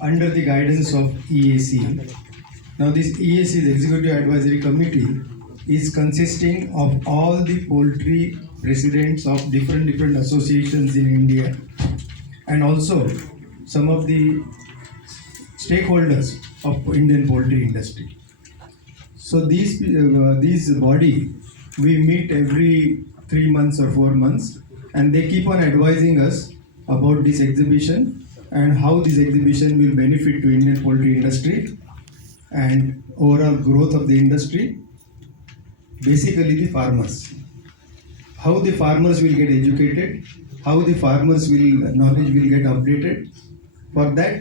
Under the guidance of EAC. Now this EAC, the Executive Advisory Committee, is consisting of all the poultry presidents of different associations in India, and also some of the stakeholders of Indian poultry industry. So these body, we meet every 3 months or 4 months, and they keep on advising us about this exhibition and how this exhibition will benefit to Indian poultry industry and overall growth of the industry. Basically the farmers. How the farmers will get educated, how the farmers knowledge will get updated. For that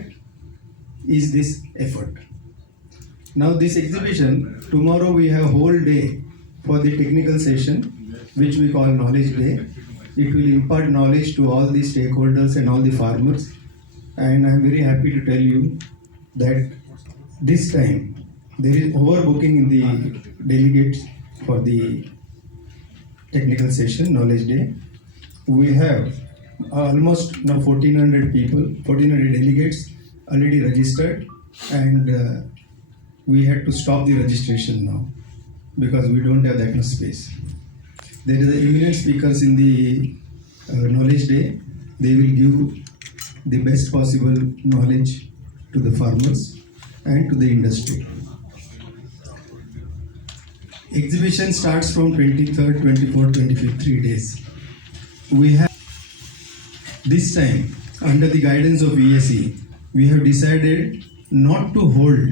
is this effort. Now this exhibition, tomorrow we have a whole day for the technical session, which we call Knowledge Day. It will impart knowledge to all the stakeholders and all the farmers. And I am very happy to tell you that this time there is overbooking in the delegates for the technical session, Knowledge Day. We have almost now 1400 people, 1400 delegates already registered, and we had to stop the registration now because we don't have that much space. There is eminent speakers in the Knowledge Day. They will give the best possible knowledge to the farmers and to the industry. Exhibition starts from 23rd, 24th, 25th, 3 days. We have this time, under the guidance of EAC, we have decided not to hold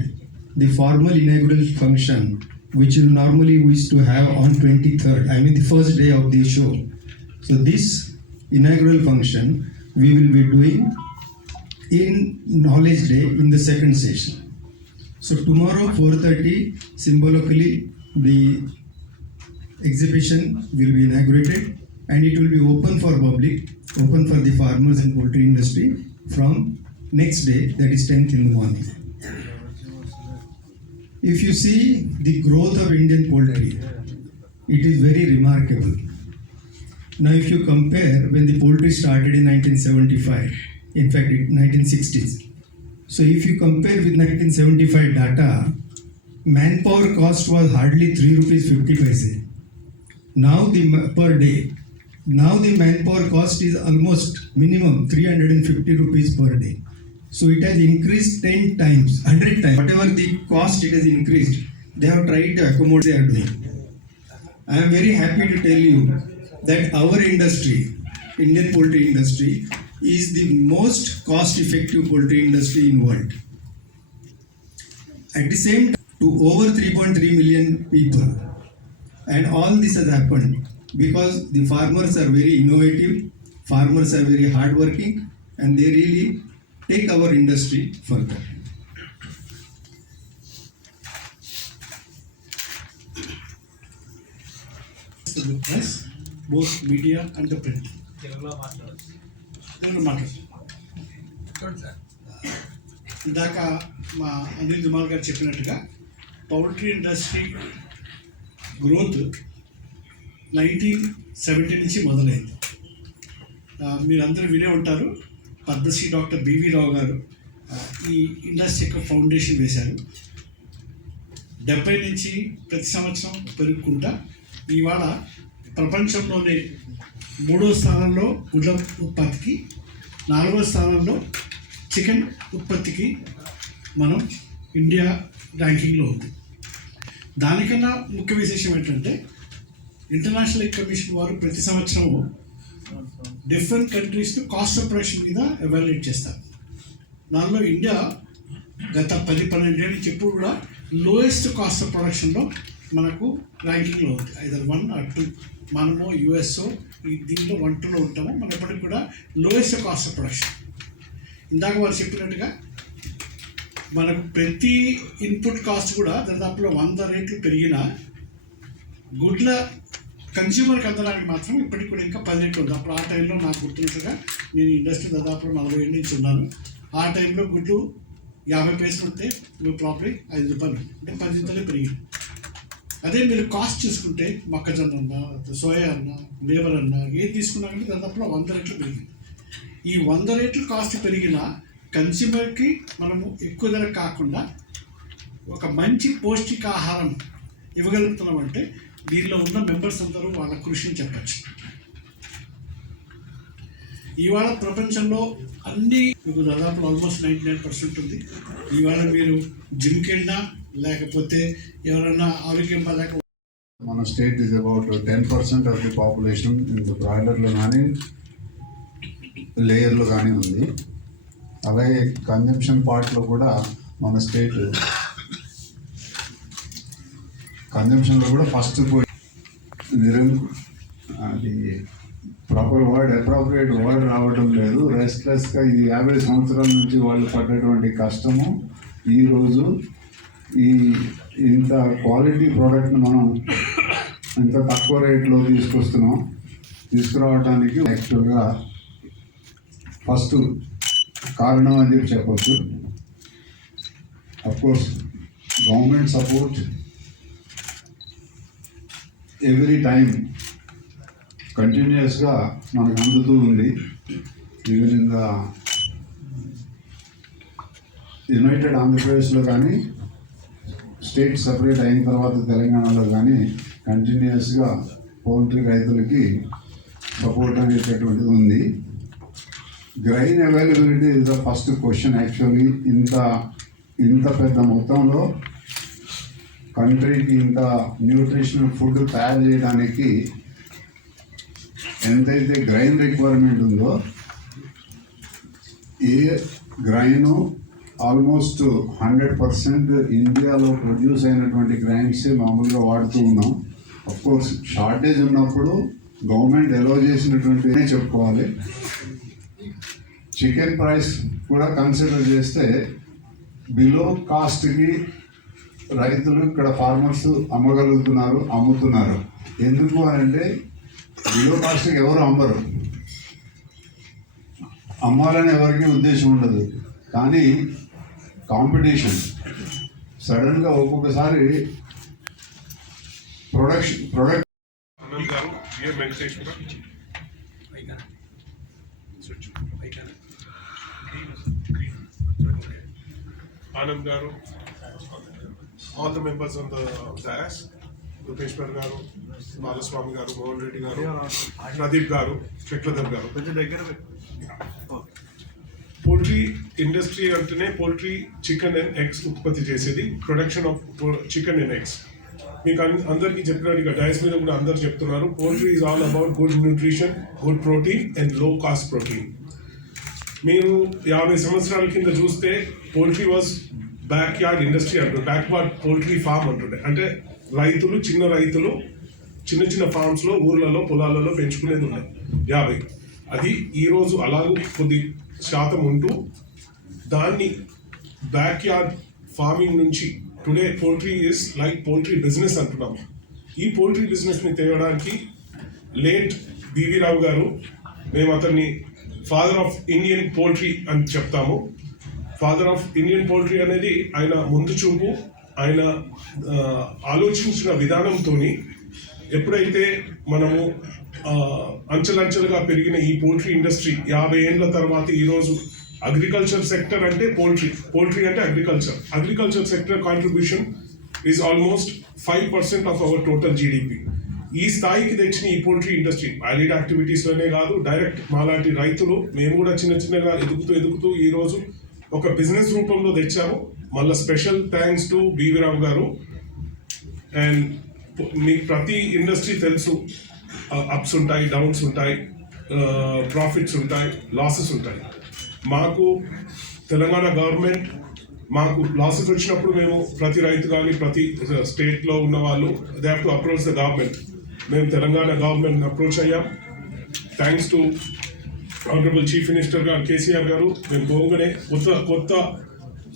the formal inaugural function which you normally wish to have on 23rd, I mean the first day of the show. So this inaugural function we will be doing in Knowledge Day in the second session. So tomorrow 4:30, symbolically the exhibition will be inaugurated and it will be open for public, open for the farmers and poultry industry from next day, that is 10th in the morning. If you see the growth of Indian poultry, it is very remarkable. Now if you compare when the poultry started in 1975, in fact 1960s. So if you compare with 1975 data, manpower cost was hardly 3 rupees 50 paise. Now per day, now the manpower cost is almost minimum 350 rupees per day. So it has increased 10 times, 100 times. Whatever the cost it has increased, they have tried to accommodate they are doing. I am very happy to tell you that our industry, Indian poultry industry, is the most cost-effective poultry industry in the world. At the same time, to over 3.3 million people, and all this has happened because the farmers are very innovative, farmers are very hardworking, and they really take our industry further. The press, both media and the print. ఇందాక మా అనిల్ దుమాల్ గారు చెప్పినట్టుగా poultry industry growth 1970 నుంచి మొదలైంది. మీరందరూ వినే ఉంటారు, Padmashri doctor BV రావు గారు ఈ ఇండస్ట్రీ యొక్క ఫౌండేషన్ వేశారు. 70 నుంచి ప్రతి సంవత్సరం పెరుగుకుంటా ఇవాళ ప్రపంచంలోనే 3వ స్థానంలో గుడ్ల ఉత్పత్తికి, 4వ స్థానంలో చికెన్ ఉత్పత్తికి మనం ఇండియా ర్యాంకింగ్లో ఉంది. దానికన్నా ముఖ్య విశేషం ఏంటంటే ఇంటర్నేషనల్ ఎగ్ కమిషన్ వారు ప్రతి సంవత్సరము డిఫరెంట్ కంట్రీస్లో కాస్ట్ ఆఫ్ ప్రొడక్షన్ మీద ఎవాల్యుయేట్ చేస్తారు. దానిలో ఇండియా గత 10-12 ఏళ్ళ నుంచి ఎప్పుడు కూడా లోయెస్ట్ కాస్ట్ ఆఫ్ ప్రొడక్షన్లో మనకు ర్యాంకింగ్లో ఉంది. Either 1 or 2. మనము యుఎస్ఓ దీంట్లో 1-2లో ఉంటాము. మనం ఎప్పటికి కూడా లోయెస్ట్ కాస్ట్ ఆఫ్ ప్రొడక్షన్. ఇందాక వాళ్ళు చెప్పినట్టుగా మనకు ప్రతి ఇన్పుట్ కాస్ట్ కూడా దాదాపులో 100 రేట్లు పెరిగిన గుడ్ల కన్స్యూమర్కి అందడానికి మాత్రం ఇప్పటికి కూడా ఇంకా 10 రేట్లు ఉంది. అప్పుడు ఆ టైంలో నాకు గుర్తున్నట్టుగా నేను ఇండస్ట్రీ దాదాపులో 40 ఏళ్ళ నుంచి ఉన్నాను. ఆ టైంలో గుడ్లు 50 పైసలు ఉంటే ప్రాపర్టీ 5 రూపాయలు, అంటే 10 రూపాయలే పెరిగింది. అదే మీరు కాస్ట్ చూసుకుంటే మొక్కజొన్న అన్నా సోయా అన్నా లేబర్ అన్నా ఏది తీసుకున్నా కానీ దాదాపులో 100 రెట్లు పెరిగింది. ఈ 100 రెట్లు కాస్ట్ పెరిగిన కన్స్యూమర్కి మనము ఎక్కువ ధర కాకుండా ఒక మంచి పౌష్టికాహారం ఇవ్వగలుగుతున్నామంటే దీనిలో ఉన్న మెంబర్స్ అందరూ వాళ్ళ కృషిని చెప్పచ్చు. ఇవాళ ప్రపంచంలో అన్ని మీకు దాదాపు ఆల్మోస్ట్ 99% ఉంది. ఇవాళ మీరు జిమ్కి వెళ్ళినా లేకపోతే ఎవరైనా ఆరోగ్యం బాగా మన state is about 10% of the population in the బ్రాయిలర్లో కానీ లేయర్లో కానీ ఉంది. అలాగే కన్జంప్షన్ పార్ట్లో కూడా మన స్టేట్ కన్జంప్షన్లో కూడా ఫస్ట్ పోయి అది ప్రాపర్ వర్డ్ అప్రాప్రియేట్ వర్డ్ రావడం లేదు. రెస్ట్లెస్గా ఈ 50 సంవత్సరాల నుంచి వాళ్ళు పడ్డటువంటి కష్టము ఈరోజు ఈ ఇంత క్వాలిటీ ప్రోడక్ట్ని మనం ఇంత తక్కువ రేట్లో తీసుకురావడానికి యాక్చువల్గా ఫస్ట్ కారణం అని చెప్పొచ్చు. Of course government support every time కంటిన్యూస్గా మనకు అందుతూ ఉంది. ఈవెన్ ఇన్ ద యునైటెడ్ ఆంధ్రప్రదేశ్లో కానీ స్టేట్ సపరేట్ అయిన తర్వాత తెలంగాణలో కానీ కంటిన్యూస్గా పౌల్ట్రీ రైతులకి సపోర్ట్ అనేటటువంటిది ఉంది. Grain availability is the first question. Actually ఇంత పెద్ద మొత్తంలో కంట్రీకి ఇంత న్యూట్రిషనల్ ఫుడ్ తయారు చేయడానికి ఎంతైతే గ్రైన్ రిక్వైర్మెంట్ ఉందో ఏ గ్రైను ఆల్మోస్ట్ 100% ఇండియాలో ప్రొడ్యూస్ అయినటువంటి గ్రైన్స్ మామూలుగా వాడుతూ ఉన్నాం. అఫ్కోర్స్ షార్టేజ్ ఉన్నప్పుడు గవర్నమెంట్ ఎలో చేసినటువంటినే చెప్పుకోవాలి. చికెన్ ప్రైస్ కూడా కన్సిడర్ చేస్తే బిలో కాస్ట్కి రైతులు ఇక్కడ ఫార్మర్స్ అమ్ముతున్నారు. ఎందుకు అని అంటే బిలో కాస్ట్కి ఎవరు అమ్మరు, అమ్మాలని ఎవరికి ఉద్దేశం ఉండదు. కానీ కాంపిటీషన్ సడన్గా ఒక్కొక్కసారి product Anand garu, all the members on the dais, Rupeshwar garu, BalaSwamy garu, Mohan Reddy garu, Pradeep garu, ChakradarRao. Poultry industry antane poultry chicken and eggs utpatti chesedi, production of chicken and eggs. మీకు అందరికీ చెప్పినట్టుగా dice మీద కూడా అందరు చెప్తున్నారు. Poultry is all about good nutrition, good protein and లో cost protein. మీరు 50 సంవత్సరాల కింద చూస్తే poultry was back yard industry అంటుండే, బ్యాక్వర్డ్ పోల్ట్రీ ఫామ్ అంటుండే. అంటే చిన్న రైతులు చిన్న ఫార్మ్స్లో ఊర్లలో పొలాలలో పెంచుకునేది ఉన్నాయి 50. అది ఈరోజు అలాగూ కొద్ది శాతం ఉంటూ దాన్ని బ్యాక్ యార్డ్ ఫార్మింగ్ నుంచి today poultry is like poultry business అంటున్నాము. ఈ పోల్ట్రీ బిజినెస్ని తేవడానికి లేట్ బివి రావు గారు, మేము అతన్ని ఫాదర్ ఆఫ్ ఇండియన్ పోల్ట్రీ అని చెప్తాము. ఫాదర్ ఆఫ్ ఇండియన్ పోల్ట్రీ అనేది ఆయన ముందు చూపు, ఆయన ఆలోచించిన విధానంతో ఎప్పుడైతే మనము అంచెలంచెలుగా పెరిగిన ఈ పోల్ట్రీ ఇండస్ట్రీ 50 ఏళ్ళ తర్వాత ఈరోజు అగ్రికల్చర్ సెక్టర్ అంటే పోల్ట్రీ అంటే agriculture sector contribution is almost 5% of our total GDP. ఈ స్థాయికి తెచ్చిన ఈ పోల్ట్రీ ఇండస్ట్రీ వ్యాలిడ్ యాక్టివిటీస్లోనే కాదు, డైరెక్ట్ మాలాంటి రైతులు మేము కూడా చిన్నగా ఎదుగుతూ ఈరోజు ఒక బిజినెస్ రూపంలో తెచ్చాము. మళ్ళీ స్పెషల్ థ్యాంక్స్ టు బివి రావు గారు. అండ్ మీకు ప్రతి ఇండస్ట్రీ తెలుసు, అప్స్ ఉంటాయి, డౌన్స్ ఉంటాయి, ప్రాఫిట్స్ ఉంటాయి, లాసెస్ ఉంటాయి. మాకు తెలంగాణ గవర్నమెంట్ మాకు లాసెస్ వచ్చినప్పుడు మేము ప్రతి రైతు కానీ ప్రతి స్టేట్లో ఉన్న వాళ్ళు they have to approach the government. మేము తెలంగాణ గవర్నమెంట్ అప్రోచ్ అయ్యాం. Thanks to honourable chief minister గారు కేసీఆర్ గారు. మేము పోగానే కొత్త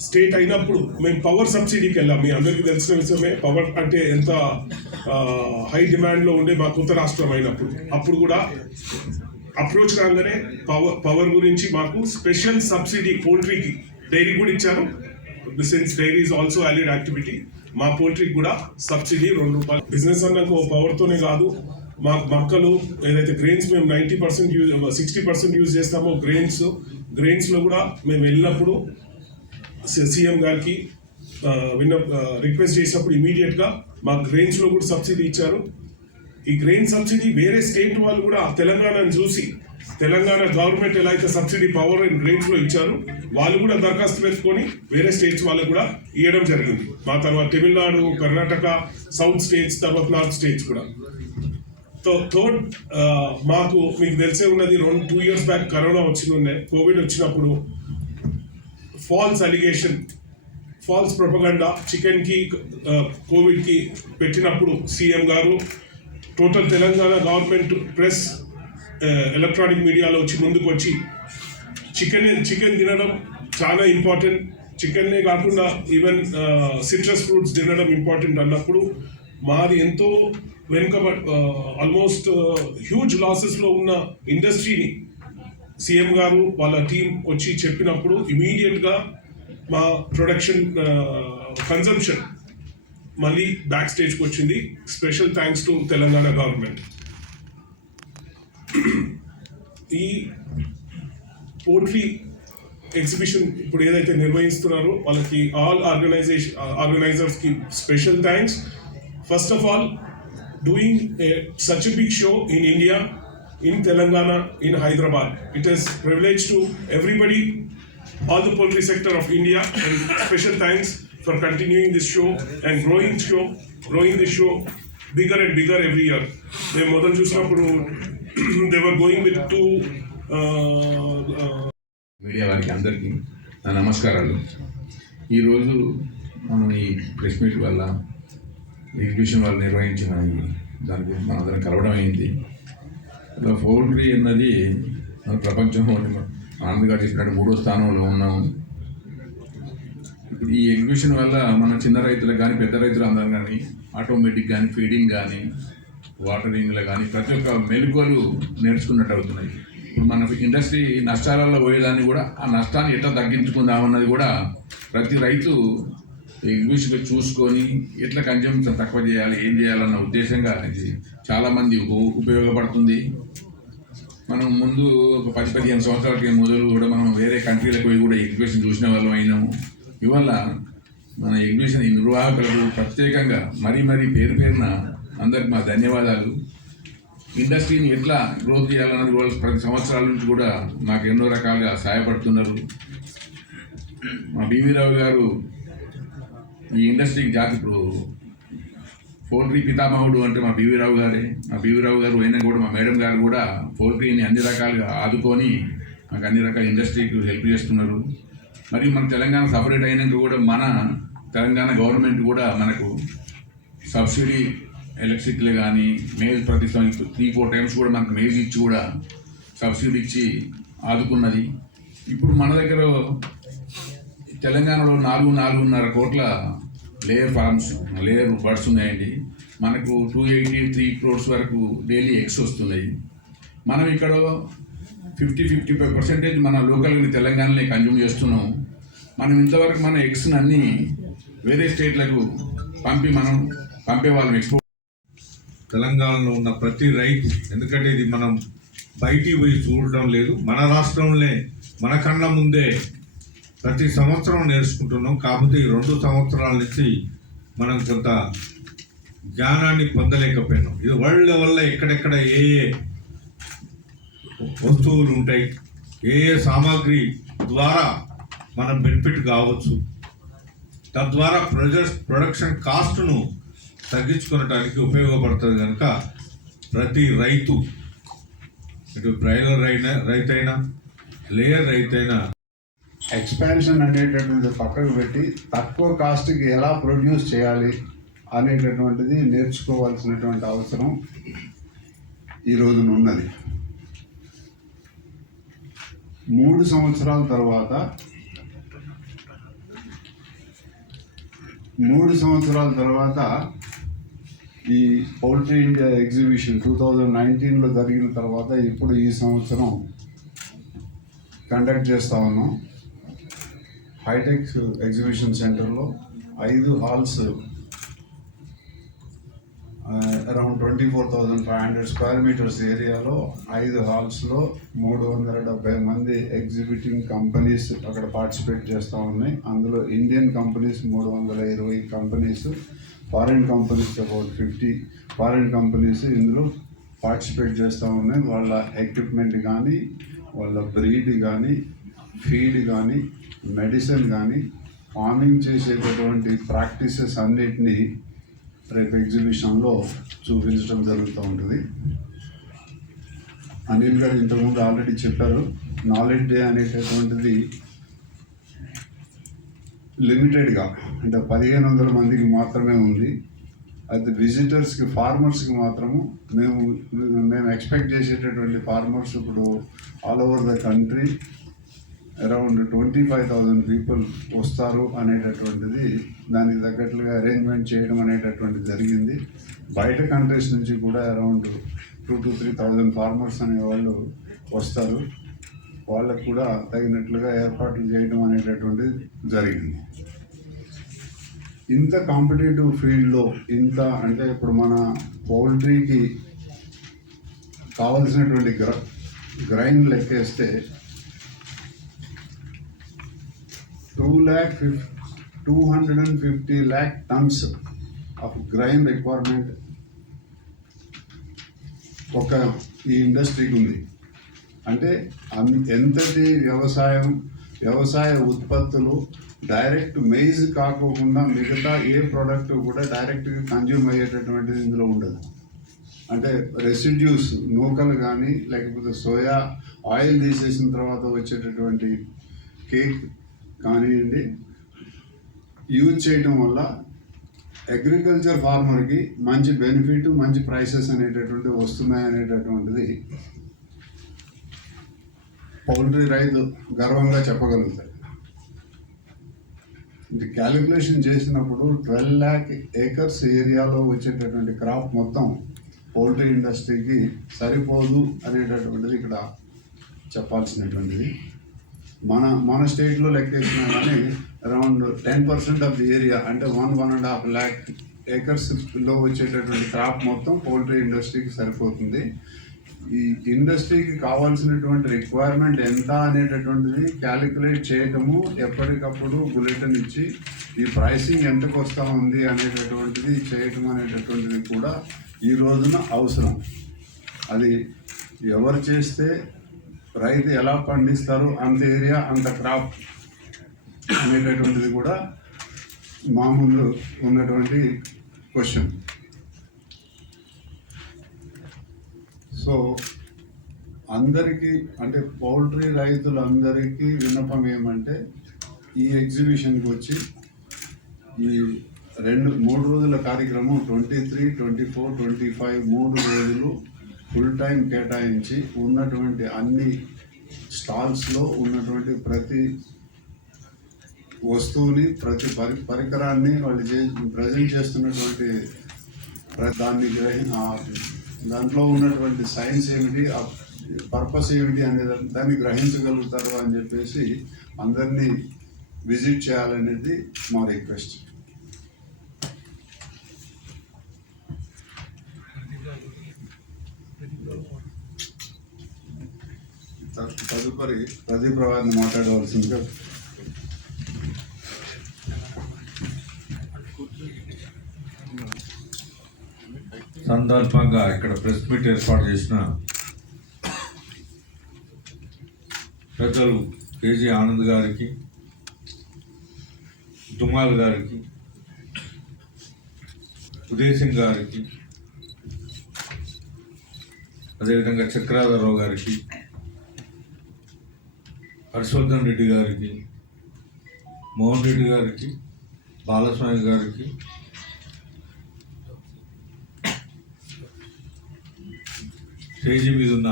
స్టేట్ అయినప్పుడు మేము పవర్ సబ్సిడీకి వెళ్ళాం. మీ అందరికీ తెలిసిన విషయమే, పవర్ అంటే ఎంత హై డిమాండ్లో ఉండే మా కొత్త రాష్ట్రం అయినప్పుడు. అప్పుడు కూడా అప్రోచ్ కాగానే పవర్ గురించి మాకు స్పెషల్ సబ్సిడీ పోల్ట్రీకి, డైరీ కూడా ఇచ్చారు. Since dairy is also valid activity. మా పోల్ట్రీకి కూడా సబ్సిడీ ₹2. బిజినెస్ అన్నాక ఓ పవర్తోనే కాదు, మా మొక్కలు ఏదైతే గ్రెయిన్స్ మేము 90% యూజ్ 60% యూజ్ చేస్తామో గ్రెయిన్స్లో కూడా మేము వెళ్ళినప్పుడు సీఎం గారికి రిక్వెస్ట్ చేసినప్పుడు ఇమీడియట్గా మా గ్రెయిన్స్లో కూడా సబ్సిడీ ఇచ్చారు. ఈ గ్రెయిన్ సబ్సిడీ వేరే స్టేట్ వాళ్ళు కూడా తెలంగాణను చూసి, తెలంగాణ గవర్నమెంట్ ఎలా అయితే సబ్సిడీ పవర్ అండ్ గ్రెయిన్స్లో ఇచ్చారు, వాళ్ళు కూడా దరఖాస్తు పెట్టుకొని వేరే స్టేట్స్ వాళ్ళకు కూడా ఇవ్వడం జరిగింది. మా తర్వాత తమిళనాడు, కర్ణాటక, సౌత్ స్టేట్స్, తర్వాత నార్త్ స్టేట్స్ కూడా. థర్డ్, మాకు మీకు తెలిసే ఉన్నది 2 years బ్యాక్ కరోనా వచ్చింది, కోవిడ్ వచ్చినప్పుడు ఫాల్స్ అలిగేషన్, ఫాల్స్ ప్రొపగండా చికెన్కి కోవిడ్కి పెట్టినప్పుడు సీఎం గారు total Telangana government press electronic మీడియాలో ముందుకు వచ్చి చికెన్ తినడం చాలా ఇంపార్టెంట్, చికెన్నే కాకుండా ఈవెన్ సిట్రస్ ఫ్రూట్స్ తినడం ఇంపార్టెంట్ అన్నప్పుడు మాది ఎంతో ఆల్మోస్ట్ హ్యూజ్ లాసెస్లో ఉన్న ఇండస్ట్రీని సీఎం గారు వాళ్ళ టీం వచ్చి చెప్పినప్పుడు ఇమీడియట్గా మా ప్రొడక్షన్ కన్జంప్షన్ మళ్ళీ బ్యాక్ స్టేజ్కి వచ్చింది. Special thanks to Telangana government. ఈ పోల్ట్రీ ఎగ్జిబిషన్ ఇప్పుడు ఏదైతే నిర్వహిస్తున్నారో వాళ్ళకి ఆల్ ఆర్గనైజర్స్కి special thanks. First of all, doing such a big show in India, in Telangana, in Hyderabad. It is privilege to everybody, all the poultry sector of India, and special thanks for continuing this show and growing the show bigger and bigger every year. They model chusinapudu they were going with two media వారికి అందరికీ నా నమస్కారాలు. ఈరోజు మనం ఈ press meet వల్ల exhibition వాళ్ళు నిర్వహించిన దానికి మనందరం కలవడం అయింది. అలా పౌల్ట్రీ అన్నది మన ప్రపంచంలో ఆనందగా చెప్పినట్టు 3వ స్థానంలో ఉన్నాము. ఇప్పుడు ఈ ఎగ్జిబిషన్ వల్ల మన చిన్న రైతులకు కానీ పెద్ద రైతులు అందరం కానీ ఆటోమేటిక్ కానీ ఫీడింగ్ కానీ వాటరింగ్లో కానీ ప్రతి ఒక్క మెలకువలు నేర్చుకున్నట్టు అవుతున్నాయి. ఇప్పుడు మన ఇండస్ట్రీ నష్టాలలో పోయేదాన్ని కూడా ఆ నష్టాన్ని ఎట్లా తగ్గించుకుందామన్నది కూడా ప్రతి రైతు ఎగ్జిబిషన్ చూసుకొని ఎట్లా కన్జ్యూమ్షన్ తక్కువ చేయాలి, ఏం చేయాలన్న ఉద్దేశంగా ఇది చాలామంది ఉపయోగపడుతుంది. మనం ముందు ఒక 10-15 సంవత్సరాలకి మొదలు కూడా మనం వేరే కంట్రీలకు పోయి కూడా ఎగ్జిబిషన్ చూసిన వాళ్ళం అయినాము. ఇవాళ మన ఎగ్జిబిషన్ నిర్వాహకులకు ప్రత్యేకంగా మరీ పేరున అందరికి మా ధన్యవాదాలు. ఇండస్ట్రీని ఎట్లా గ్రోత్ చేయాలన్నది కూడా ప్రతి సంవత్సరాల నుంచి కూడా మాకు ఎన్నో రకాలుగా సహాయపడుతున్నారు. మా బివి రావు గారు ఈ ఇండస్ట్రీకి ఇప్పుడు పౌల్ట్రీ పితామహుడు అంటే మా బివి రావు గారే. మా బివి రావు గారు అయినా కూడా మా మేడం గారు కూడా పౌల్ట్రీని అన్ని రకాలుగా ఆదుకొని మాకు అన్ని రకాల ఇండస్ట్రీకి హెల్ప్ చేస్తున్నారు. మరియు మన తెలంగాణ సపరేట్ అయినాక కూడా మన తెలంగాణ గవర్నమెంట్ కూడా మనకు సబ్సిడీ ఎలక్ట్రిసిటీలు కానీ మేజ్ ప్రతి 3-4 times కూడా మనకు మేజ్ ఇచ్చి కూడా సబ్సిడీ ఇచ్చి ఆదుకున్నది. ఇప్పుడు మన దగ్గర తెలంగాణలో 4.5 కోట్ల లేయర్ ఫార్మ్స్, లేయర్ బర్డ్స్ ఉన్నాయండి. మనకు 283 crores వరకు డైలీ ఎగ్స్ వస్తున్నాయి. మనం ఇక్కడ 50-55% మన లోకల్ తెలంగాణలో కన్జ్యూమ్ చేస్తున్నాం. మనం ఇంతవరకు మన ఎగ్స్ని అన్నీ వేరే స్టేట్లకు పంపేవాళ్ళం ఎక్స్పో. తెలంగాణలో ఉన్న ప్రతి రైతు, ఎందుకంటే ఇది మనం బయటికి పోయి చూడడం లేదు, మన రాష్ట్రంలో మన కళ్ళ ముందే ప్రతి సంవత్సరం నేర్చుకుంటున్నాం. కాకపోతే ఈ 2 సంవత్సరాల నుంచి మనం కొంత జ్ఞానాన్ని పొందలేకపోయినాం. ఇది వరల్డ్ లెవెల్లో ఎక్కడెక్కడ ఏ వస్తువులు ఉంటాయి, ఏ సామాగ్రి ద్వారా మనం బెనిఫిట్ కావచ్చు, తద్వారా ప్రొడక్షన్ కాస్ట్ను తగ్గించుకోవడానికి ఉపయోగపడుతుంది. కనుక ప్రతి రైతు, ఇటు బ్రాయిలర్ రైతైనా లేయర్ రైతైనా ఎక్స్పాన్షన్ అనేటటువంటిది పక్కకు పెట్టి తక్కువ కాస్ట్కి ఎలా ప్రొడ్యూస్ చేయాలి అనేటటువంటిది నేర్చుకోవాల్సినటువంటి అవసరం ఈ రోజున ఉన్నది. 3 సంవత్సరాల తర్వాత ఈ పౌల్ట్రీ ఇండియా ఎగ్జిబిషన్ 2019లో జరిగిన తర్వాత ఇప్పుడు ఈ సంవత్సరం కండక్ట్ చేస్తూ ఉన్నాం. హైటెక్స్ ఎగ్జిబిషన్ సెంటర్లో 5 halls అరౌండ్ 24,500 స్క్వేర్ మీటర్స్ ఏరియాలో 5 హాల్స్లో 370 మంది ఎగ్జిబిటింగ్ కంపెనీస్ అక్కడ పార్టిసిపేట్ చేస్తూ ఉన్నాయి. అందులో Indian companies 320 companies, foreign companies about 50 foreign companies ఇందులో పార్టిసిపేట్ చేస్తూ ఉన్నాయి. వాళ్ళ ఎక్విప్మెంట్ కానీ, వాళ్ళ బ్రీడ్ కానీ, ఫీడ్ కానీ, మెడిసిన్ కానీ, ఫార్మింగ్ చేసేటటువంటి ప్రాక్టీసెస్ అన్నిటినీ రేపు ఎగ్జిబిషన్లో చూపించడం జరుగుతూ ఉంటుంది. అనిల్ గారు ఇంతకుముందు ఆల్రెడీ చెప్పారు, నాలెడ్జ్ డే అనేటటువంటిది లిమిటెడ్గా అంటే 1500 మందికి మాత్రమే ఉంది. అది విజిటర్స్కి, ఫార్మర్స్కి మాత్రము మేము ఎక్స్పెక్ట్ చేసేటటువంటి ఫార్మర్స్ ఇప్పుడు all over the country around 25,000 people వస్తారు అనేటటువంటిది దానికి తగ్గట్లుగా అరేంజ్మెంట్ చేయడం అనేటటువంటిది జరిగింది. బయట కంట్రీస్ నుంచి కూడా అరౌండ్ 2,000 to 3,000 ఫార్మర్స్ అనేవాళ్ళు వస్తారు. వాళ్ళకు కూడా తగినట్లుగా ఏర్పాట్లు చేయడం అనేటటువంటిది జరిగింది. ఇంత కాంపిటేటివ్ ఫీల్డ్లో ఇంత అంటే ఇప్పుడు మన పౌల్ట్రీకి కావలసినటువంటి grain లెక్కేస్తే 250 lakh tons of grain requirement ఒక ఈ ఇండస్ట్రీకి ఉంది. అంటే ఎంతటి వ్యవసాయ ఉత్పత్తులు డైరెక్ట్ మెయిజ్ కాకోకుండా మిగతా ఏ ప్రోడక్ట్ కూడా డైరెక్ట్గా కన్జ్యూమ్ అయ్యేటటువంటిది ఇందులో ఉండదు. అంటే రెసిడ్యూస్, నూకలు కానీ లేకపోతే సోయా ఆయిల్ తీసేసిన తర్వాత వచ్చేటటువంటి కేక్ కానివ్వండి యూజ్ చేయడం వల్ల అగ్రికల్చర్ ఫార్మర్కి మంచి బెనిఫిట్, మంచి ప్రైసెస్ అనేటటువంటివి వస్తున్నాయి అనేటటువంటిది పౌల్ట్రీ రైతు గర్వంగా చెప్పగలుగుతారు. ఇది క్యాలిక్యులేషన్ చేసినప్పుడు 12 lakh acres ఏరియాలో వచ్చేటటువంటి క్రాప్ మొత్తం పౌల్ట్రీ ఇండస్ట్రీకి సరిపోదు అనేటటువంటిది ఇక్కడ చెప్పాల్సినటువంటిది. మన స్టేట్లో లెక్కేసినా కానీ అరౌండ్ 10% ఆఫ్ ది ఏరియా అంటే 1.5 lakh acresలో వచ్చేటటువంటి క్రాప్ మొత్తం పౌల్ట్రీ ఇండస్ట్రీకి సరిపోతుంది. ఈ ఇండస్ట్రీకి కావాల్సినటువంటి రిక్వైర్మెంట్ ఎంత అనేటటువంటిది క్యాలిక్యులేట్ చేయటము, ఎప్పటికప్పుడు బులెటిన్ ఇచ్చి ఈ ప్రైసింగ్ ఎంతకు వస్తూ ఉంది అనేటటువంటిది చేయటం అనేటటువంటిది కూడా ఈ రోజున అవసరం. అది ఎవరు చేస్తే రైతు ఎలా పండిస్తారు, అంత ఏరియా అంత క్రాప్ అనేటటువంటిది కూడా మామూలు ఉన్నటువంటి క్వశ్చన్. సో అందరికీ అంటే పౌల్ట్రీ రైతులందరికీ విన్నపం ఏమంటే ఈ ఎగ్జిబిషన్కి వచ్చి ఈ 3 రోజుల కార్యక్రమం 23, 24, 25 3 రోజులు ఫుల్ టైం కేటాయించి ఉన్నటువంటి అన్ని స్టాల్స్లో ఉన్నటువంటి ప్రతి వస్తువుని, ప్రతి పరికరాన్ని వాళ్ళు ప్రజెంట్ చేస్తున్నటువంటి దాన్ని దాంట్లో ఉన్నటువంటి సైన్స్ ఏమిటి, పర్పస్ ఏమిటి అనే దాన్ని గ్రహించగలుగుతారు అని చెప్పేసి అందరినీ విజిట్ చేయాలనేది మా రిక్వెస్ట్. తదుపరి ప్రదీప్రావు మాట్లాడవలసిందిగా. సందర్భంగా ఇక్కడ ప్రెస్ మీట్ ఏర్పాటు చేసిన పెద్దలు కేజీ ఆనంద్ గారికి, తుమాల్ గారికి, ఉదయ్ సింగ్ గారికి, అదేవిధంగా చక్రాదర్రావు గారికి, హర్షవర్ధన్ రెడ్డి గారికి, మోహన్ రెడ్డి గారికి, బాలస్వామి గారికి, స్టేజీ మీద ఉన్న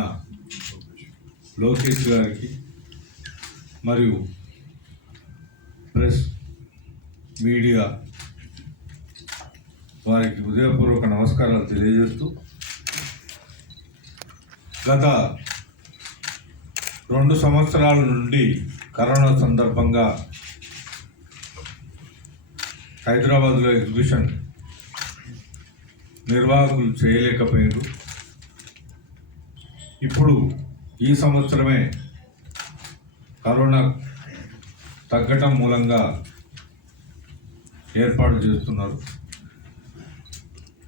లోకేష్ గారికి మరియు ప్రెస్ మీడియా వారికి హృదయపూర్వక నమస్కారాలు తెలియజేస్తూ, గత 2 సంవత్సరాల నుండి కరోనా సందర్భంగా హైదరాబాద్లో ఎగ్జిబిషన్ నిర్వాహకులు చేయలేకపోయారు. ఇప్పుడు ఈ సంవత్సరమే కరోనా తగ్గటం మూలంగా ఏర్పాటు చేస్తున్నారు.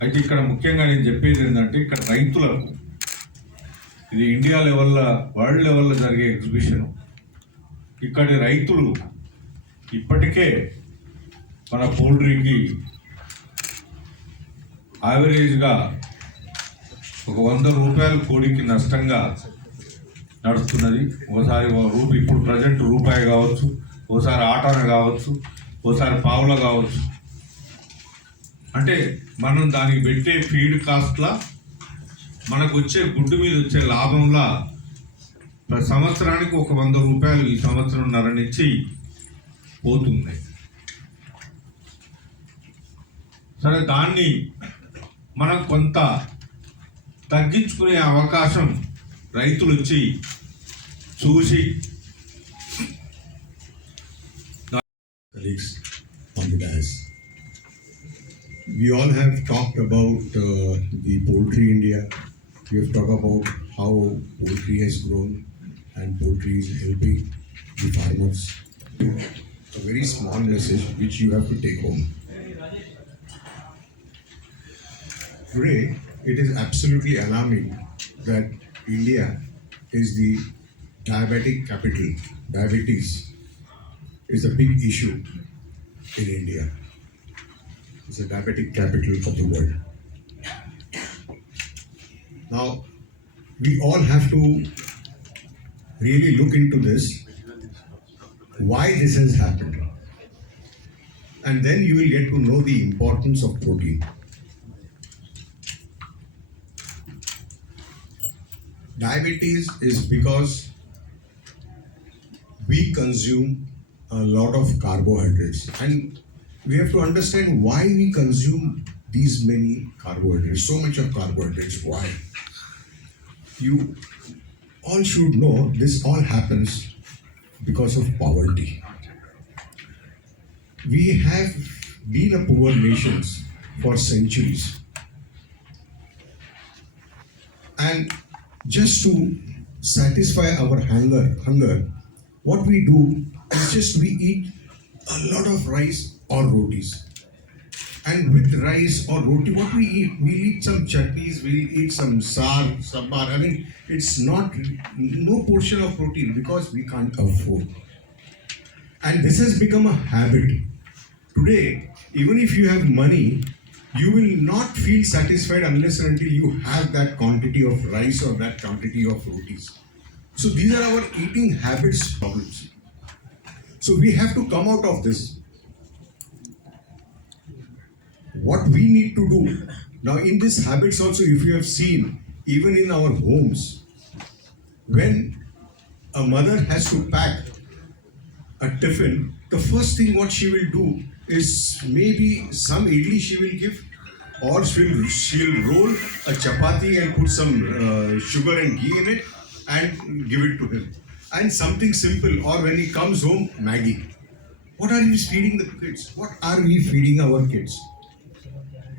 అయితే ఇక్కడ ముఖ్యంగా నేను చెప్పేది ఏంటంటే, ఇక్కడ రైతులకు ఇది ఇండియా లెవెల్లో, వరల్డ్ లెవెల్లో జరిగే ఎగ్జిబిషన్. ఇక్కడి రైతులు ఇప్పటికే మన పౌల్ట్రీకి యావరేజ్గా ఒక 100 రూపాయల కోడికి నష్టంగా నడుస్తున్నది. ఓసారి ఇప్పుడు ప్రజెంట్ రూపాయి కావచ్చు, ఓసారి ఆటన కావచ్చు, ఓసారి పావుల కావచ్చు. అంటే మనం దానికి పెట్టే ఫీడ్ కాస్ట్లా మనకు వచ్చే గుడ్డు మీద వచ్చే లాభంలా సంవత్సరానికి ఒక 100 రూపాయలు ఈ సంవత్సరంన్నర నుంచి పోతుంది. సరే, దాన్ని మనం కొంత తగ్గించుకునే అవకాశం రైతులు వచ్చి చూసి colleagues on the dais. We all have talked about the poultry India. We have talked about how poultry has grown and poultry is helping the farmers. A very small message which you have to take home. Today, it is absolutely alarming that India is the diabetic capital. Diabetes is a big issue in India. It's a diabetic capital of the world. Now, we all have to really look into this, why this has happened. And then you will get to know the importance of protein. Diabetes is because we consume a lot of carbohydrates, and we have to understand why we consume these many carbohydrates, so much of carbohydrates. Why? You all should know this all happens because of poverty. We have been a poor nation for centuries, and just to satisfy our hunger, what we do is just we eat a lot of rice or rotis. And with rice or roti, what we eat some chutneys, we'll eat some sambar. I mean, it's no portion of protein because we can't afford. And this has become a habit. Today, even if you have money, you will not feel satisfied unless and until you have that quantity of rice or that quantity of rotis. So these are our eating habits problems. So we have to come out of this. What we need to do now in these habits also, if you have seen, even in our homes, when a mother has to pack a tiffin, the first thing what she will do is maybe some idli she will give, or she'll roll a chapati and put some sugar and ghee in it and give it to him. And something simple, or when he comes home, Maggie. What are you feeding the kids? What are we feeding our kids?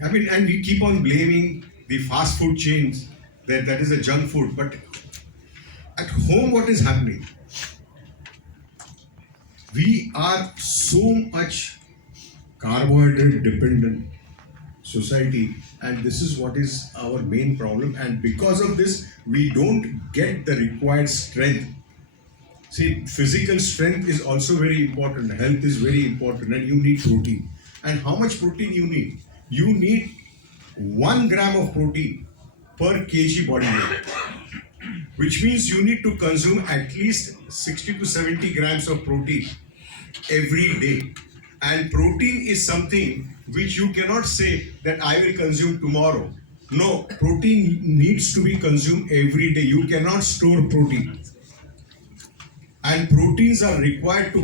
I mean, and we keep on blaming the fast food chains that is a junk food. But at home, what is happening? We are so much carbohydrate dependent society, and this is what is our main problem. And because of this, we don't get the required strength. See, physical strength is also very important. Health is very important, and you need protein. And how much protein you need? You need 1 gram of protein per kg body weight, which means you need to consume at least 60 to 70 grams of protein every day. And protein is something which you cannot say that I will consume tomorrow. No, protein needs to be consumed every day. You cannot store protein. And proteins are required to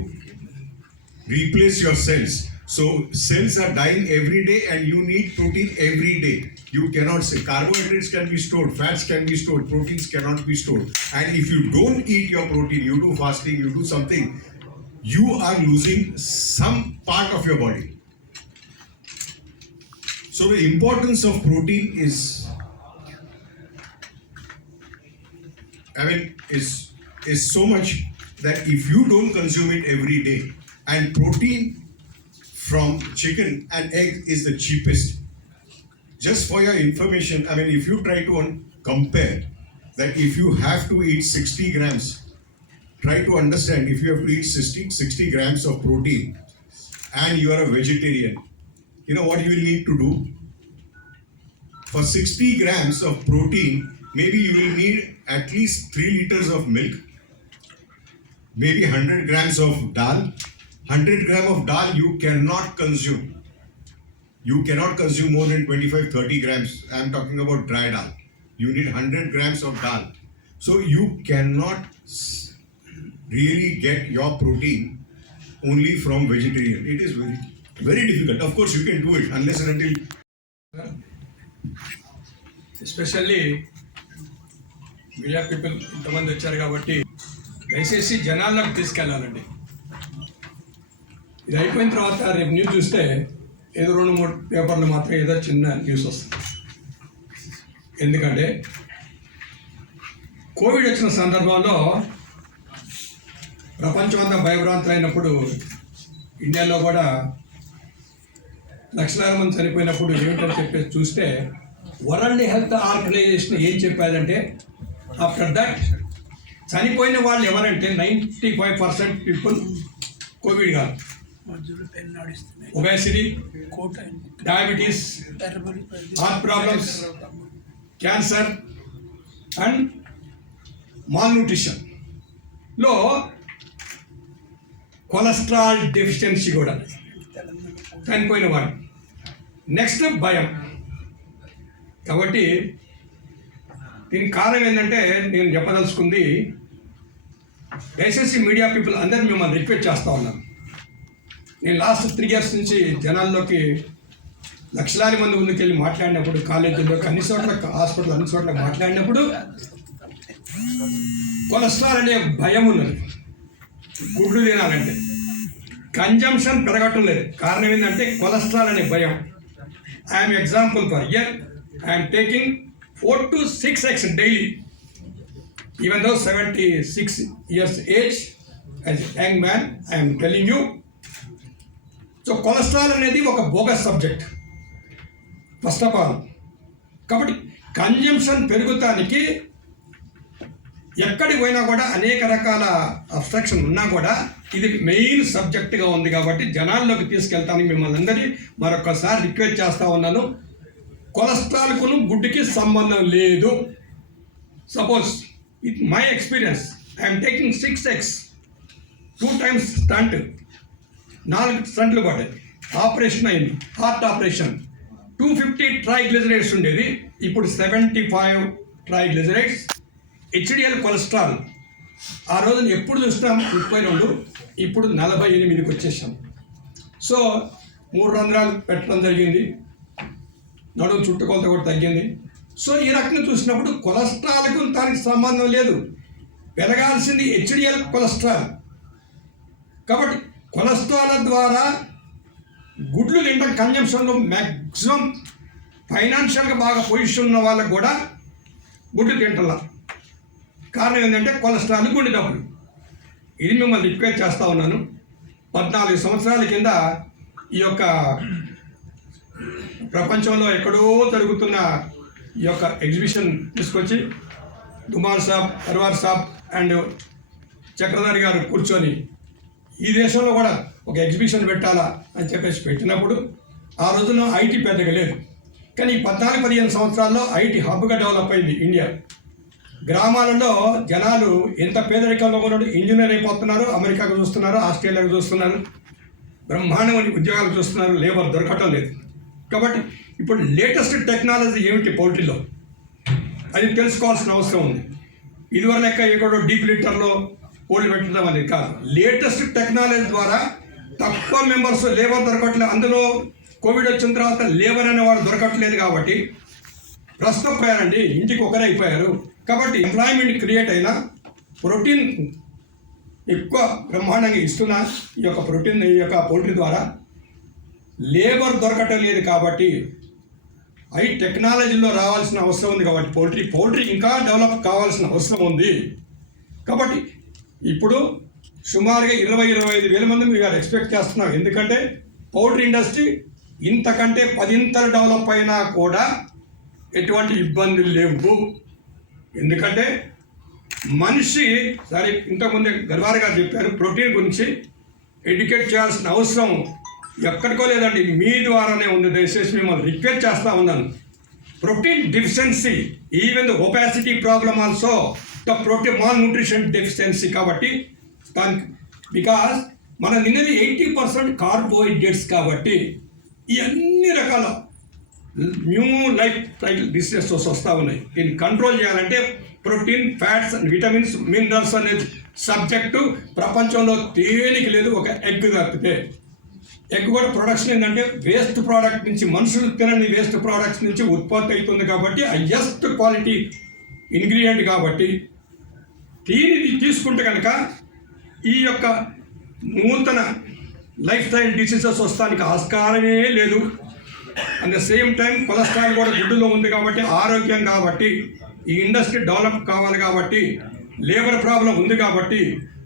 replace your cells. So cells are dying every day and you need protein every day. You cannot say carbohydrates can be stored, fats can be stored, proteins cannot be stored. And if you don't eat your protein, you do fasting, you do something, you are losing some part of your body. So the importance of protein is so much that if you don't consume it every day, and protein from chicken and egg is the cheapest. Just for your information, I mean, if you try to compare that, if you have to eat 60 grams, try to understand, if you have to eat 60 grams of protein and you are a vegetarian, you know what you will need to do? For 60 grams of protein, maybe you will need at least 3 liters of milk, maybe 100 grams of dal. 100 grams of dal you cannot consume. You cannot consume more than 25-30 grams. I am talking about dry dal. You need 100 grams of dal. So you cannot really get your protein only from vegetarian. It is very, very difficult. Of course, you can do it unless and until. Especially media people ఇంతమంది వచ్చారు కాబట్టి దయచేసి జనాల్లోకి తీసుకెళ్ళాలండి. ఇది అయిపోయిన తర్వాత రేపు news చూస్తే ఏదో 2-3 పేపర్లు మాత్రం ఏదో చిన్న న్యూస్ వస్తుంది. ఎందుకంటే కోవిడ్ వచ్చిన సందర్భంలో ప్రపంచమంతా భయభ్రాంతులు అయినప్పుడు ఇండియాలో కూడా లక్షలాది మంది చనిపోయినప్పుడు ఏమిటని చెప్పేసి చూస్తే వరల్డ్ హెల్త్ ఆర్గనైజేషన్ ఏం చెప్పారంటే, ఆఫ్టర్ దట్ చనిపోయిన వాళ్ళు ఎవరంటే 95% పీపుల్ కోవిడ్ కాదు, obesity, diabetes, heart problems, cancer and మాల్న్యూట్రిషన్లో కొలెస్ట్రాల్ డెఫిషియన్సీ కూడా చనిపోయిన వాడు. నెక్స్ట్ భయం. కాబట్టి దీనికి కారణం ఏంటంటే నేను చెప్పదలుచుకుంది, దయచేసి మీడియా పీపుల్ అందరినీ మిమ్మల్ని రిక్వెస్ట్ చేస్తూ ఉన్నాను. నేను లాస్ట్ 3 years నుంచి జనాల్లోకి లక్షలాది మంది ముందుకెళ్ళి మాట్లాడినప్పుడు, కాలేజీల్లో అన్ని చోట్ల, హాస్పిటల్ అన్ని చోట్ల మాట్లాడినప్పుడు కొలెస్ట్రాల్ అనే భయం ఉన్నది. గుడ్లు తినాలంటే కన్జంప్షన్ పెరగటం లేదు. కారణం ఏంటంటే కొలెస్ట్రాల్ అనే భయం. I'm example for year I'm taking 4 to 6 eggs daily, even though 76 years age, as a young man, I am telling you. So cholesterol అనేది ఒక bogus subject first of all. కాబట్టి కన్జంప్షన్ పెరుగుతానికి ఎక్కడికి పోయినా కూడా అనేక రకాల అబ్స్ట్రక్షన్ ఉన్నా కూడా ఇది మెయిన్ సబ్జెక్ట్గా ఉంది. కాబట్టి జనాల్లోకి తీసుకెళ్తానికి మిమ్మల్ని అందరినీ మరొకసారి రిక్వెస్ట్ చేస్తూ ఉన్నాను. కొలెస్ట్రాల్కును గుడ్డుకి సంబంధం లేదు. Suppose with my experience I'm taking 6 eggs, 2 times stent, 4 స్టంట్లు పడ్డాయి, ఆపరేషన్ అయింది, హార్ట్ ఆపరేషన్. 250 ట్రైగ్లిజరైడ్స్ ఉండేది, ఇప్పుడు 75 ట్రైగ్లిజరైడ్స్. హెచ్డిఎల్ కొలెస్ట్రాల్ ఆ రోజున ఎప్పుడు చూసినాం 32, ఇప్పుడు 48కి వచ్చేసాం. సో 3 రంధ్రాలు పెట్టడం జరిగింది, నడుము చుట్టుకొలత కూడా తగ్గింది. సో ఈ రకంగా చూసినప్పుడు కొలెస్ట్రాల్కు దానికి సంబంధం లేదు. పెరగాల్సింది హెచ్డిఎల్ కొలెస్ట్రాల్. కాబట్టి కొలెస్ట్రాల్ ద్వారా గుడ్లు తినడం కన్జంప్షన్లో మ్యాక్సిమం ఫైనాన్షియల్గా బాగా పొజిషన్ ఉన్న వాళ్ళకు కూడా గుడ్లు తింటలా. కారణం ఏంటంటే కొలెస్ట్రాల్, గుండె జబ్బులు. ఇది మిమ్మల్ని రిక్వెస్ట్ చేస్తూ ఉన్నాను. 14 సంవత్సరాల కింద ఈ యొక్క ప్రపంచంలో ఎక్కడో జరుగుతున్న ఈ యొక్క ఎగ్జిబిషన్ తీసుకొచ్చి దుమార్ సాబ్, పర్వార్ సాబ్ అండ్ చక్రధారి గారు కూర్చొని ఈ దేశంలో కూడా ఒక ఎగ్జిబిషన్ పెట్టాలా అని చెప్పేసి పెట్టినప్పుడు ఆ రోజున ఐటీ పెద్దగా లేదు. కానీ ఈ 14-15 సంవత్సరాల్లో ఐటీ హబ్గా డెవలప్ అయింది ఇండియా. గ్రామాలలో జనాలు ఎంత పేదరికంలో ఉన్నాడు, ఇంజనీర్ అయిపోతున్నారు, అమెరికాకు చూస్తున్నారు, ఆస్ట్రేలియాకు చూస్తున్నారు, బ్రహ్మాండమైన ఉద్యోగాలు చూస్తున్నారు, లేబర్ దొరకటం లేదు. కాబట్టి ఇప్పుడు లేటెస్ట్ టెక్నాలజీ ఏమిటి పౌల్ట్రీలో అది తెలుసుకోవాల్సిన అవసరం ఉంది. ఇదివరకు లెక్క ఎక్కడో డీప్ లీటర్లో కోళ్ళు పెట్టడం అనేది కాదు. లేటెస్ట్ టెక్నాలజీ ద్వారా తక్కువ మెంబర్స్, లేబర్ దొరకట్లేదు. అందులో కోవిడ్ వచ్చిన తర్వాత లేబర్ అనేవాడు దొరకట్లేదు. కాబట్టి ప్రస్తుతం పోయారండి, ఇంటికి ఒకరే అయిపోయారు. కాబట్టి ఎంప్లాయ్మెంట్ క్రియేట్ అయిన ప్రోటీన్ ఎక్కువ బ్రహ్మాండంగా ఇస్తున్న ఈ యొక్క ప్రోటీన్, ఈ యొక్క పౌల్ట్రీ ద్వారా లేబర్ దొరకటం లేదు. కాబట్టి హై టెక్నాలజీలో రావాల్సిన అవసరం ఉంది కాబట్టి పౌల్ట్రీ ఇంకా డెవలప్ కావాల్సిన అవసరం ఉంది కాబట్టి ఇప్పుడు సుమారుగా 20-25 వేల మంది మీరు ఎక్స్పెక్ట్ చేస్తున్నాం. ఎందుకంటే పౌల్ట్రీ ఇండస్ట్రీ ఇంతకంటే 10 డెవలప్ అయినా కూడా ఎటువంటి ఇబ్బందులు లేవు. ఎందుకంటే మనిషి సరే ఇంతకుముందే గర్వార్ గారు చెప్పారు ప్రోటీన్ గురించి ఎడ్యుకేట్ చేయాల్సిన అవసరం ఎక్కడికో లేదండి, మీ ద్వారానే ఉంది. దయచేసి మిమ్మల్ని రిక్వెస్ట్ చేస్తూ ఉన్నాను. Protein deficiency, even the opacity problem also the protein mall nutrition deficiency. కాబట్టి దానికి బికాస్ మన నిన్నది 80% కార్బోహైడ్రేట్స్ కాబట్టి ఈ అన్ని రకాల న్యూ లైఫ్ స్టైల్ డిసీజెస్ వస్తూ ఉన్నాయి. దీన్ని కంట్రోల్ చేయాలంటే protein, fats and vitamins, minerals అనేది సబ్జెక్టు ప్రపంచంలో తేలిక లేదు. ఒక ఎగ్ తప్పితే ఎగ్ కూడా ప్రొడక్షన్ ఏంటంటే వేస్ట్ ప్రోడక్ట్ నుంచి, మనుషులు తినని వేస్ట్ ప్రోడక్ట్స్ నుంచి ఉత్పత్తి అవుతుంది కాబట్టి హైయెస్ట్ క్వాలిటీ ఇంగ్రీడియంట్ కాబట్టి దీనిని తీసుకుంటే కనుక ఈ యొక్క నూతన లైఫ్ స్టైల్ డిసీజెస్ వస్తానికి ఆస్కారమే లేదు. At the same time cholesterol కూడా గుడ్డులో ఉంది కాబట్టి ఆరోగ్యం కాబట్టి ఈ ఇండస్ట్రీ డెవలప్ కావాలి కాబట్టి లేబర్ ప్రాబ్లం ఉంది కాబట్టి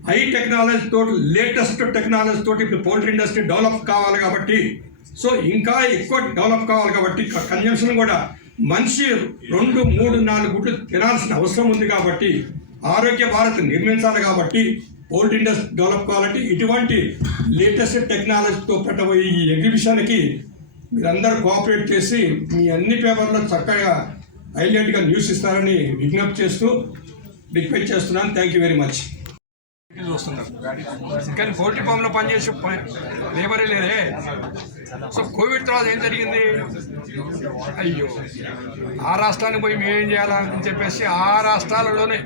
హై టెక్నాలజీ తోటి లేటెస్ట్ టెక్నాలజీ తోటి ఇప్పుడు పౌల్ట్రీ ఇండస్ట్రీ డెవలప్ కావాలి కాబట్టి సో ఇంకా ఎక్కువ డెవలప్ కావాలి కాబట్టి కన్జంప్షన్ కూడా మనిషి 2, 3, 4 గుడ్లు తినాల్సిన అవసరం ఉంది కాబట్టి ఆరోగ్య భారత్ నిర్మించాలి కాబట్టి పౌల్ట్రీ ఇండస్ట్రీ డెవలప్ కావాలంటే ఇటువంటి లేటెస్ట్ టెక్నాలజీతో పెట్టబోయే ఈ ఎగ్జిబిషన్కి మీరందరూ కోఆపరేట్ చేసి మీ అన్ని పేపర్లో చక్కగా హైలైట్గా న్యూస్ ఇస్తారని విజ్ఞప్తి చేస్తూ రిక్వెస్ట్ చేస్తున్నాను. Thank you very much. చూస్తున్నారు కానీ పౌల్ట్రీ ఫామ్లో పనిచేసే లేబరే లేదే. సో కోవిడ్ తర్వాత ఏం జరిగింది, అయ్యో ఆ రాష్ట్రానికి పోయి మేమేం చేయాలా అని చెప్పేసి ఆ రాష్ట్రాలలోనే,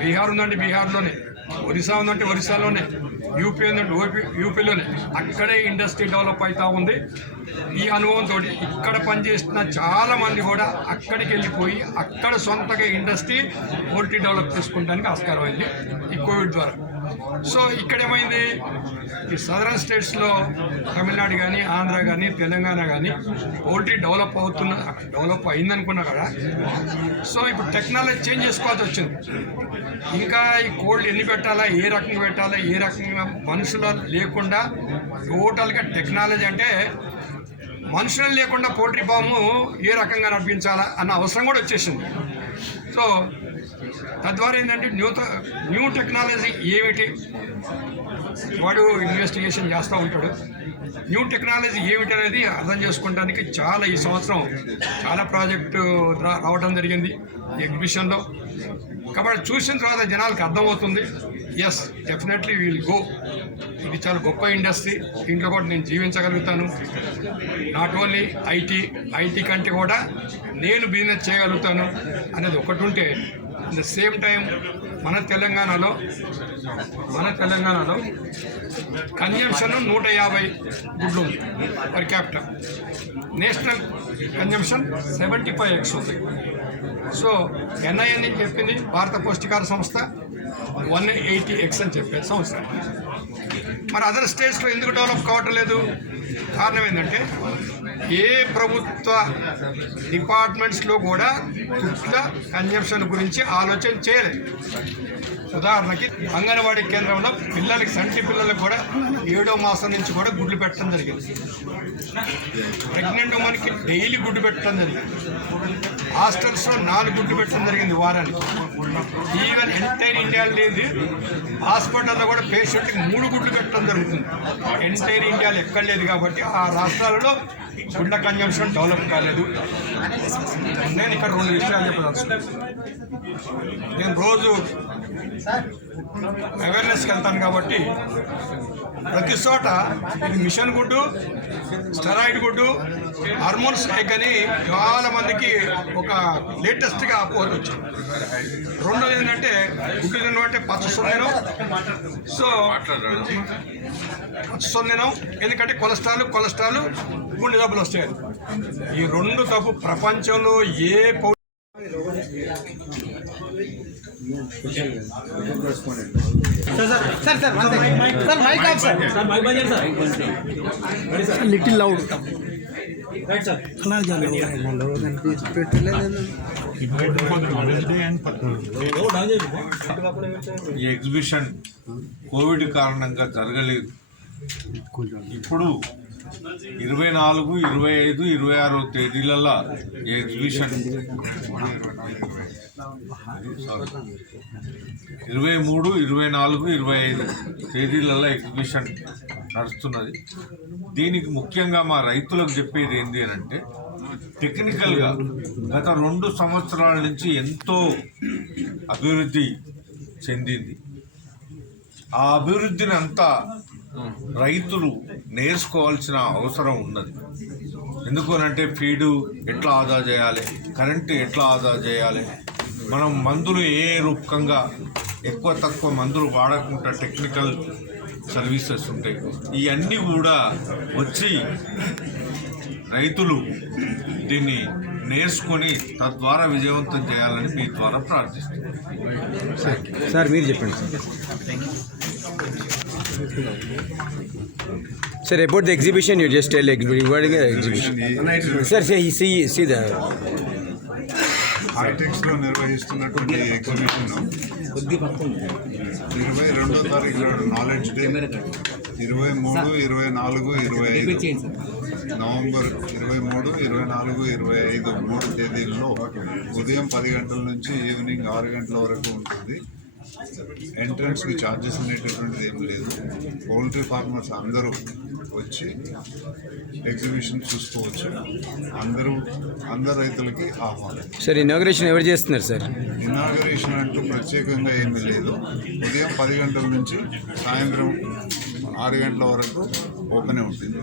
బీహార్ ఉందంటే బీహార్లోనే, ఒరిస్సా ఉందంటే ఒరిస్సాలోనే, యూపీ ఉందంటే యూపీలోనే అక్కడే ఇండస్ట్రీ డెవలప్ అవుతూ ఉంది. ఈ అనుభవంతో ఇక్కడ పనిచేస్తున్న చాలామంది కూడా అక్కడికి వెళ్ళిపోయి అక్కడ సొంతగా ఇండస్ట్రీ పౌల్ట్రీ డెవలప్ చేసుకోవడానికి ఆస్కారం అయింది ఈ కోవిడ్ ద్వారా. సో ఇక్కడేమైంది, ఈ సదరన్ స్టేట్స్లో తమిళనాడు కానీ, ఆంధ్ర కానీ, తెలంగాణ కానీ పౌల్ట్రీ డెవలప్ అయిందనుకున్నా కదా. సో ఇప్పుడు టెక్నాలజీ చేంజ్ చేసుకోవాల్సి వచ్చింది. ఇంకా ఈ కోల్డ్ ఎన్ని పెట్టాలా, ఏ రకంగా పెట్టాలా, ఏ రకంగా మనుషులు లేకుండా టోటల్గా టెక్నాలజీ అంటే మనుషులు లేకుండా పౌల్ట్రీ ఫాము ఏ రకంగా నడిపించాలా అన్న అవసరం కూడా వచ్చేసింది. సో తద్వారా ఏంటంటే న్యూ టెక్నాలజీ ఏమిటి, వాడు ఇన్వెస్టిగేషన్ చేస్తూ ఉంటాడు. న్యూ టెక్నాలజీ ఏమిటి అనేది అర్థం చేసుకోవడానికి చాలా ఈ సంవత్సరం చాలా ప్రాజెక్టు రావడం జరిగింది ఎగ్జిబిషన్లో. కాబట్టి చూసిన తర్వాత జనాలకు అర్థమవుతుంది, ఎస్ డెఫినెట్లీ విల్ గో, ఇది చాలా గొప్ప ఇండస్ట్రీ, దీంట్లో కూడా నేను జీవించగలుగుతాను. నాట్ ఓన్లీ ఐటీ కంటే కూడా నేను బిజినెస్ చేయగలుగుతాను అనేది ఒకటి ఉంటే, అట్ ద సేమ్ టైం మన తెలంగాణలో కన్జంప్షన్ 150 గుడ్లు ఉంది per capital. National consumption 75x ఉంది. సో ఎన్ఐఎన్ అని చెప్పింది భారత పౌష్టికాహార సంస్థ 180x అని చెప్పేది సంవత్సరం. మరి అదర్ స్టేట్స్లో ఎందుకు డెవలప్ కావటం లేదు? కారణం ఏంటంటే ఏ ప్రభుత్వ డిపార్ట్మెంట్స్లో కూడా గుడ్ల కన్జంప్షన్ గురించి ఆలోచన చేయలేదు. ఉదాహరణకి అంగన్వాడీ కేంద్రంలో పిల్లలకి, సంటి పిల్లలకు కూడా 7వ మాసం నుంచి కూడా గుడ్లు పెట్టడం జరిగింది. ప్రెగ్నెంట్ ఉమెన్కి డైలీ గుడ్డు పెట్టడం జరిగింది. హాస్టల్స్లో 4 గుడ్లు పెట్టడం జరిగింది వారానికి. ఈవెన్ ఎంటైర్ ఇండియా లేదు, హాస్పిటల్లో కూడా పేషెంట్కి 3 గుడ్లు పెట్టడం జరుగుతుంది. ఎంటైర్ ఇండియాలో ఎక్కడ లేదు కాబట్టి ఆ రాష్ట్రాలలో గుడ్ల కన్జంప్షన్ డెవలప్ కాలేదు. నేను ఇక్కడ 2 విషయాలు చెప్పదలుచుకున్నాను. నేను రోజు అవేర్నెస్కి వెళ్తాను కాబట్టి ప్రతి చోట ఇది మిషన్ గుడ్డు, స్టెరాయిడ్ గుడ్డు, హార్మోన్స్ ఎగ్ అని చాలా మందికి ఒక లేటెస్ట్గా అపోహ వచ్చింది. రెండోది ఏంటంటే గుడ్డు తినమంటే పచ్చసొన్నినం. సో పచ్చసొన్నినం ఎందుకంటే కొలెస్ట్రాల్ గుండె జబ్బులు వస్తాయి. ఈ 2 తప్పు. ప్రపంచంలో ఏ లిటిల్ లౌడ్. ఈ ఎగ్జిబిషన్ కోవిడ్ కారణంగా జరగలేదు. ఇప్పుడు 24, 25, 26 తేదీలలో ఈ ఎగ్జిబిషన్ 23, 24, 25 తేదీలలో ఎగ్జిబిషన్ నడుస్తున్నది. దీనికి ముఖ్యంగా మా రైతులకు చెప్పేది ఏంటి అంటే, టెక్నికల్గా గత 2 సంవత్సరాల నుంచి ఎంతో అభివృద్ధి చెందింది. ఆ అభివృద్ధిని అంతా రైతులు నేర్చుకోవాల్సిన అవసరం ఉన్నది. ఎందుకనంటే ఫీడు ఎట్లా ఆదా చేయాలి, కరెంటు ఎట్లా ఆదా చేయాలి, మనం మందులు ఏ రూపకంగా ఎక్కువ తక్కువ మందులు వాడకుండా టెక్నికల్ సర్వీసెస్ ఉంటాయి. ఇవన్నీ కూడా వచ్చి రైతులు దీన్ని నేర్చుకొని తద్వారా విజయవంతం చేయాలని మీ ద్వారా ప్రార్థిస్తున్నాను. సార్ మీరు చెప్పండి sir. about the exhibition you just tell regarding the exhibition. Sir, see the హైటెక్స్లో నిర్వహిస్తున్నటువంటి ఎగ్జిబిషన్ 22వ తారీఖు నాలెడ్జ్ డే, 23, 24, 25 నవంబర్ 23, 24, 25 3 తేదీల్లో ఉదయం 10 గంటల నుంచి ఈవినింగ్ 6 గంటల వరకు ఉంటుంది. ఎంట్రన్స్కి ఛార్జెస్ అనేటటువంటిది ఏం లేదు. పౌల్ట్రీ ఫార్మర్స్ అందరూ వచ్చి ఎగ్జిబిషన్ చూసుకోవచ్చు. అందరు రైతులకి ఆహ్వానం. సార్ ఇనాగరేషన్ ఎవరు చేస్తున్నారు సార్? ఇనాగరేషన్ అంటూ ప్రత్యేకంగా ఏమీ లేదు. ఉదయం 10 గంటల నుంచి సాయంత్రం 6 గంటల వరకు ఓపెనే ఉంటుంది.